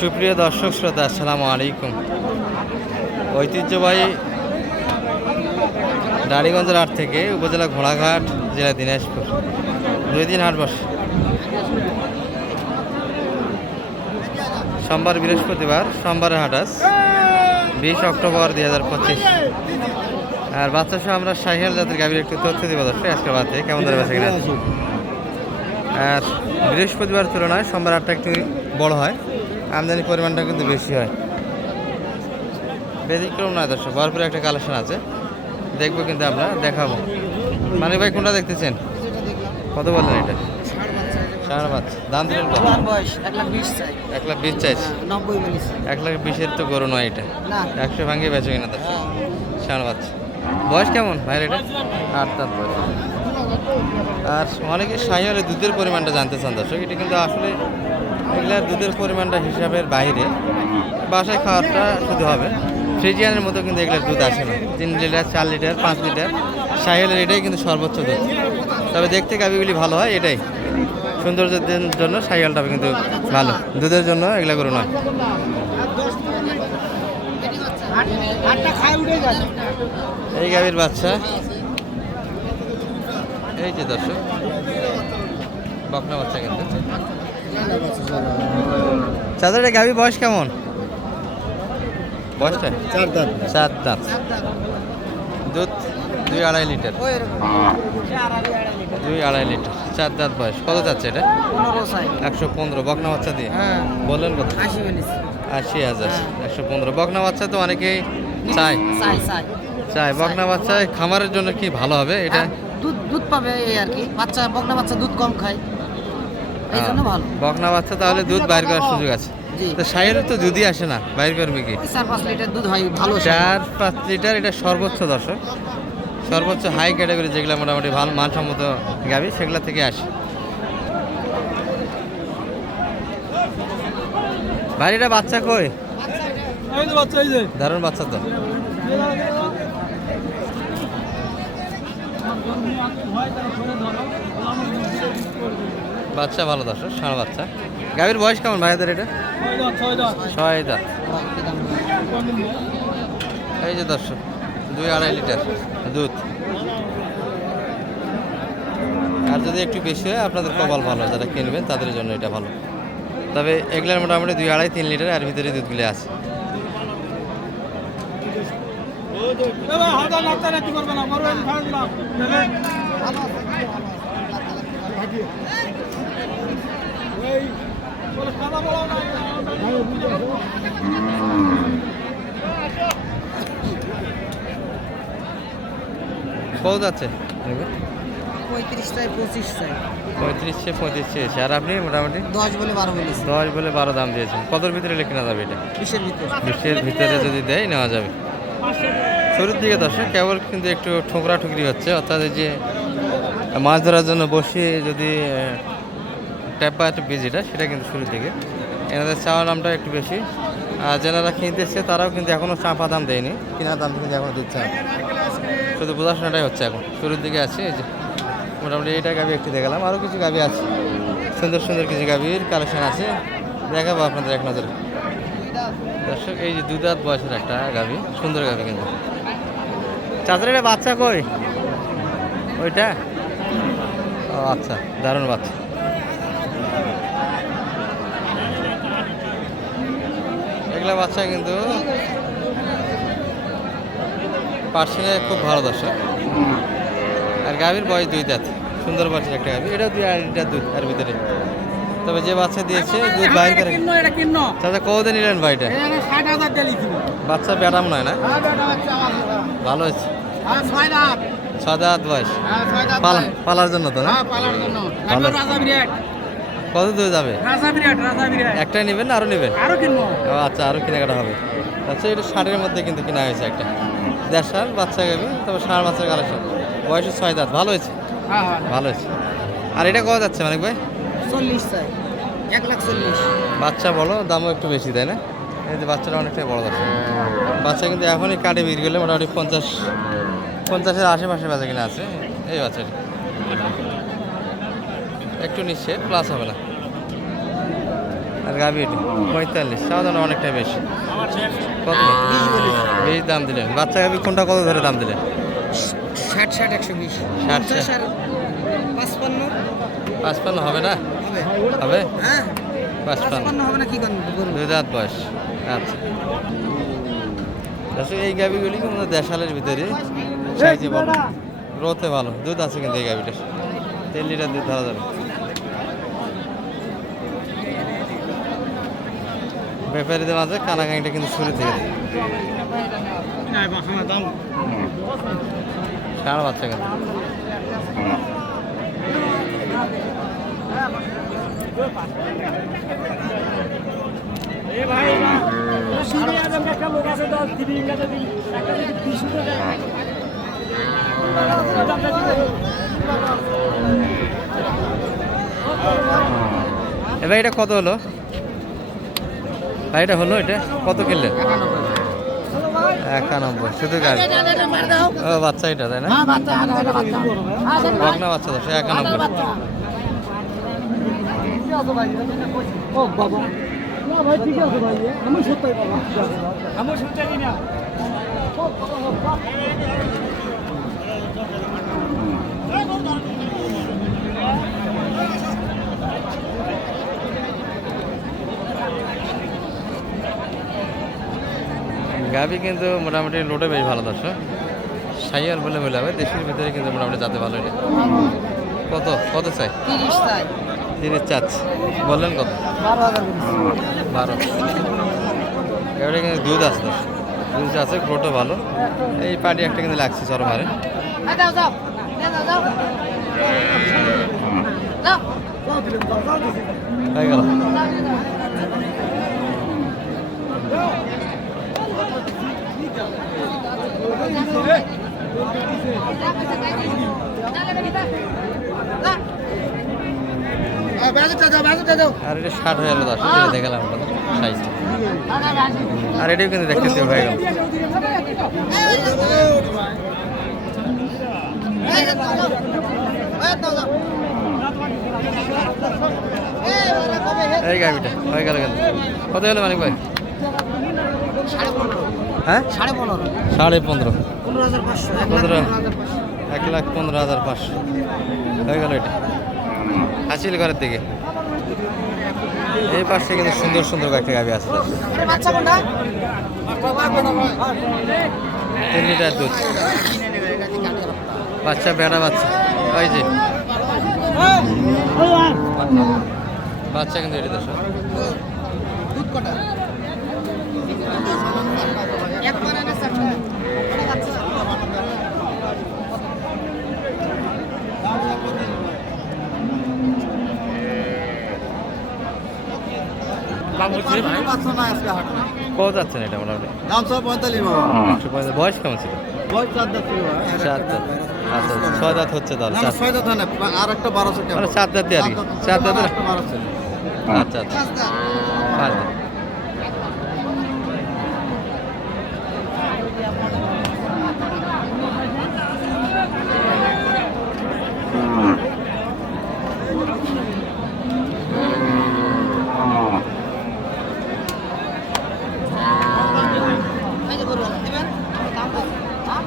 সুপ্রিয় দর্শক শ্রোতা, আসসালামু আলাইকুম। ঐতিহ্যবাহী ডাড়িগঞ্জের হাট থেকে উপজেলা ঘোড়াঘাট, জেলা দিনাজপুর। দুই দিন হাট বসে। সোমবার বৃহস্পতিবার, সোমবারের হাট আজ, বিশ অক্টোবর দুই হাজার পঁচিশ। আর বাচ্চা সহ আমরা সাহিয়াল জাতের গাভীর একটু তথ্য দিব দর্শক, আজকের বাদে কেমন ধরে বেঁচে আর বৃহস্পতিবার তুলনায় সোমবার হাটটা একটু বড় হয়। আমদানির পরিমাণটা কিন্তু বেশি হয়। ব্যতিক্রম নয় দর্শক ভরপুর একটা কালেকশন আছে। দেখব কিন্তু আমরা দেখাবো। মানে ভাই কোনটা দেখতেছেন? কত বললেন এটা? সাড়ে পাঁচ। দাম দিলেন কত? এক লাখ বিশ চাইছে? এক লাখ বিশের তো গরু নয় এটা। একশো ভাঙিয়ে বেচো কিনা দর্শক? সাড়ে পাঁচ। বয়স কেমন ভাইয়ের এটা? আট বয়স। আর অনেকে সাহিওয়ালের দুধের পরিমাণটা জানতে চান দর্শক এটা কিন্তু আসলে এগুলার দুধের পরিমাণটা হিসাবের বাইরে। বাসায় খাওয়াটা শুধু হবে। ফ্রিজিয়ানের মতো কিন্তু এগুলোর দুধ আসে না। তিন লিটার, চার লিটার, পাঁচ লিটার। সাহিওয়ালের এটাই কিন্তু সর্বোচ্চ দুধ। তবে দেখতে গাভিগুলি ভালো হয়, এটাই। সৌন্দর্যের জন্য সাইকেলটা কিন্তু ভালো। দুধের জন্য এগুলা গরু নয়। এই গাভীর বাচ্চা। এই যে দর্শক, বকনা বাচ্চা কিন্তু। চাঁদের গাভী বয়স কেমন? বয়সটা? চার দাঁত। চার দাঁত। দুধ দুই আড়াই লিটার। দুই আড়াই লিটার। চার দাঁত বয়স। কত যাচ্ছে এটা? একশো পনেরো। বকনা বাচ্চা দিয়ে? হ্যাঁ। বললেন কত? আশি হাজার। একশো পনেরো। বকনা বাচ্চা তো অনেকেই চায়। চাই চাই চায়। বকনা বাচ্চা খামারের জন্য কি ভালো হবে এটা? দুধ দুধ পাবে এই আর কি। বাচ্চা বকনা বাচ্চা দুধ কম খায়। এই জন্য ভালো। বকনা বাচ্চা তাহলে দুধ বাইর করার সুযোগ আছে। তো সাইয়ের তো দুধই আসে না বাইর করবে কি? চার পাঁচ লিটার দুধ হয় ভালো চার পাঁচ লিটার এটা সর্বোচ্চ দর্শক। সর্বোচ্চ হাই ক্যাটাগরি যেগুলো মোটামুটি ভালো মানসম্মত গাবি সেগুলো থেকে আসে। বাড়িটা বাচ্চা কই? দারুণ বাচ্চা তো। বাচ্চা, ভালো দর্শক ষাঁড় বাচ্চা। গাভীর বয়স কেমন ভাইদের এটা? ছয় এই যে দর্শক, দুই আড়াই লিটার দুধ। আর যদি একটু বেশি হয়, আপনাদের কপাল ভালো, যারা কিনবেন তাদের জন্য এটা ভালো। তবে এগুলার মোটামুটি দুই আড়াই, তিন লিটার আর ভিতরে দুধগুলো আছে। কত যাচ্ছে? পঁয়ত্রিশ চাই পঁচিশ চাই পঁয়ত্রিশশো পঁয়ত্রিশশো এসে আর আপনি মোটামুটি? দশ বলে বারো বলিস দশ বলে বারো দাম দিয়েছেন। কতর ভিতরে লিখে নেওয়া যাবে এটা? বিশের ভিতর। বিশের ভিতরে যদি দেয় নেওয়া যাবে। শুরুর দিকে দর্শক কেবল কিন্তু একটু ঠোকরা ঠুকরি হচ্ছে। অর্থাৎ যে মাছ ধরার জন্য বসিয়ে যদি ট্যাপ বা একটা বিজিটা সেটা কিন্তু শুরুর থেকে। এনাদের চাওয়ার দামটা একটু বেশি। আর যারা কিনতেছে তারাও কিন্তু এখনও চাপা দাম দেয়নি। কেনার দাম কিন্তু এখনও দিচ্ছে না। শুধু বোঝাশোনাটাই হচ্ছে এখন। শুরুর দিকে আছে এই যে মোটামুটি এইটা গাবি একটু দেখালাম। আরও কিছু গাবি আছে। সুন্দর সুন্দর কিছু গাবির কালেকশন আছে। দেখাবো আপনাদের এক নজরে। দর্শক এই যে দুধাত বয়সের একটা গাভি সুন্দর গাভি কিন্তু। চাচার এটা বাচ্চা কই? ওইটা? ও আচ্ছা দারুণ বাচ্চা। এগুলা বাচ্চা কিন্তু পার্সেন্টে খুব ভালো দর্শক। আর গাভীর বয়স দুই দাঁত সুন্দর বাচ্চা একটা গাভী। এটাও দুই আর লিটার দুধ তার ভিতরে। তবে যে বাচ্চা দিয়েছে দুধ বাইর করে চাচা কতদিন নিলেন ভাইটা বাচ্চা বেড়াম নয় না? ভালো হয়েছে। ছয় দাঁত। ছয় দাঁত বয়স। হ্যাঁ দাঁত পালার জন্য তো না? হ্যাঁ পালার জন্য। ভালো। কত দূর যাবে? একটাই নেবেন নেবেন? আরও কিনবো। ও আচ্ছা আরও কেনাকাটা হবে। আচ্ছা এটা ষাটের মধ্যে কিন্তু কেনা হয়েছে একটা। দেড় সাল বাচ্চা গাবি তবে ষাট বাচ্চার কালেকশন বয়সে ছয় দাঁত। ভালো হয়েছে? হ্যাঁ হ্যাঁ। ভালো হয়েছে। আর এটা কত যাচ্ছে মানিক ভাই? চল্লিশ এক লাখ চল্লিশ। বাচ্চা বলো দামও একটু বেশি তাই না? এই যে বাচ্চাটা অনেকটাই বড় যাচ্ছে বাচ্চা কিন্তু এখনই কাটে বিক্রি করলে মোটামুটি পঞ্চাশ পঞ্চাশের আশেপাশে বাচ্চা কিনা আছে। এই বাচ্চাটি। একটু নিচ্ছে প্লাস হবে না। আর গাভি এটি পঁয়তাল্লিশ সাধারণ অনেকটা বেশি। কত? বেশ দাম দিলেন বাচ্চা গাভি কোনটা কত ধরে দাম দিলেন ষাট ষাট একশো বিশ। ষাট, পাঁচপান্ন। পাঁচপান্ন হবে না? হবে। হ্যাঁ। পাঁচপান্ন। হবে না কি দুই দাঁত বয়স। আচ্ছা। আসলে এই গাভিগুলি কিন্তু দেশালের ভিতরে সাইজে বড়। গ্রোথে ভালো। দুধ আছে কিন্তু এই গাভিটার। তিন লিটার দুধ ধরা যাবে। ব্যাপারীদের মাঝে কানাকানিটা কিন্তু শুরু থেকে দেয়। বাচ্চা কিন্তু এবার এটা কত হলো? ভাই, এটা হলো এটা? কত কিনলেন একানব্বই, শুধু গাড়ি? ও, বাচ্চা এটা, তাই না? বাচ্চা তো, সে একানব্বই। আমি সত্যি বাবা আমি সত্যি না গাভি কিন্তু মোটামুটি লোটে বেশ ভালো দর্শক। সাইয়াল বলে হবে দেশের ভিতরে কিন্তু মোটামুটি যাতে ভালো এটা কত? কত চাই? তিরিশ চাচ্ছে। বললেন কত? বারো এবারে কিন্তু দুধ আছে দুধ আছে গ্রোটও ভালো। এই পার্টি একটা কিন্তু লাগছে চরম হারে। যাও। যাও যাও যাও। যাও। হয়ে গেল বাজুটা দাও বাজুটা দাও আর এটা ষাট হয়ে গেল দর্শক যেটা দেখালাম সাইজটা আর এটাও কিন্তু দেখতে দেখতে হয়ে গেল এই গাভিটা হয়ে গেল কিন্তু। কত গেল মানিক ভাই? হ্যাঁ? সাড়ে পনেরো। সাড়ে পনেরো। পনেরো এক লাখ পনেরো। হাজার পাঁচশো। হয়ে গেল এটা। হাসিল ঘরের দিকে। এই পাশে কিন্তু সুন্দর সুন্দর কয়েকটা গাভি আছে। বাচ্চা তিন লিটার দুধ। বাচ্চা বেড়া বাচ্চা। ওই যে। বাচ্চা কিন্তু এটা দশ দুধ কটা এক মানে না চারটা এটা বাচ্চা বাচ্চা না আজকে হাট কত যাচ্ছেন এটা মোটামুটি? দাম সব পঁয়তাল্লিশ একশো পঁয়তাল্লিশ। বয়স কেমন ছিল? বয়স চার দাঁত চার দাঁত। আচ্ছা ছয় দাঁত হচ্ছে তাহলে ছয় দাঁত হয় না আর একটা বারোশো মানে চার দাঁতে আর কি। চার দাঁতে আচ্ছা আচ্ছা পাঁচ দাঁত এই যে গরু দিবেন দাম কত? হ্যাঁ?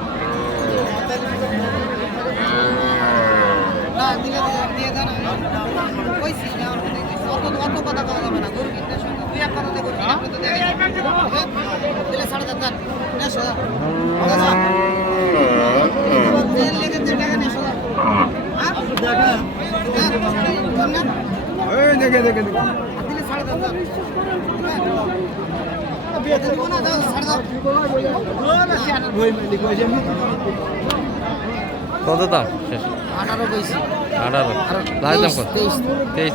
না দিলে দিয়ে- দিয়ে দেন কইছি না, অত অত কথা কওয়া যাবে না গরু কিনতে সময় দুই এক কথাতে গরু কিনে আপনি তো দেখেন হ্যাঁ? দিলে সাড়ে চার কত দাম? শেষ। আঠারো আঠারো। দাম কত? তেইশ, তেইশ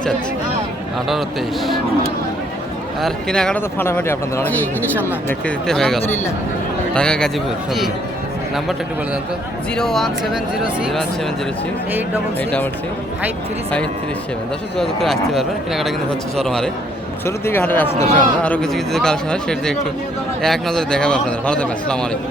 আঠারো তেইশ। আর কেনাকাটা তো ফাটাফাটি আপনাদের অনেক দেখতে দিতে হয়ে গেল। ঢাকা গাজীপুর সব নাম্বারটা একটু বলে দেন তো। Zero one seven zero six seven zero six eight double eight double six five three five three seven. দশ যোগাযোগ করে আসতে পারবেন। কেনাকাটা কিন্তু হচ্ছে চরম হারে শুরুর দিকে হাটের আসতে দর্শক আমরা। আরও কিছু কিছু কালেকশন হয় সেটা একটু এক নজরে দেখাবো আপনাদের। ভালো থাকবেন আসসালামু আলাইকুম।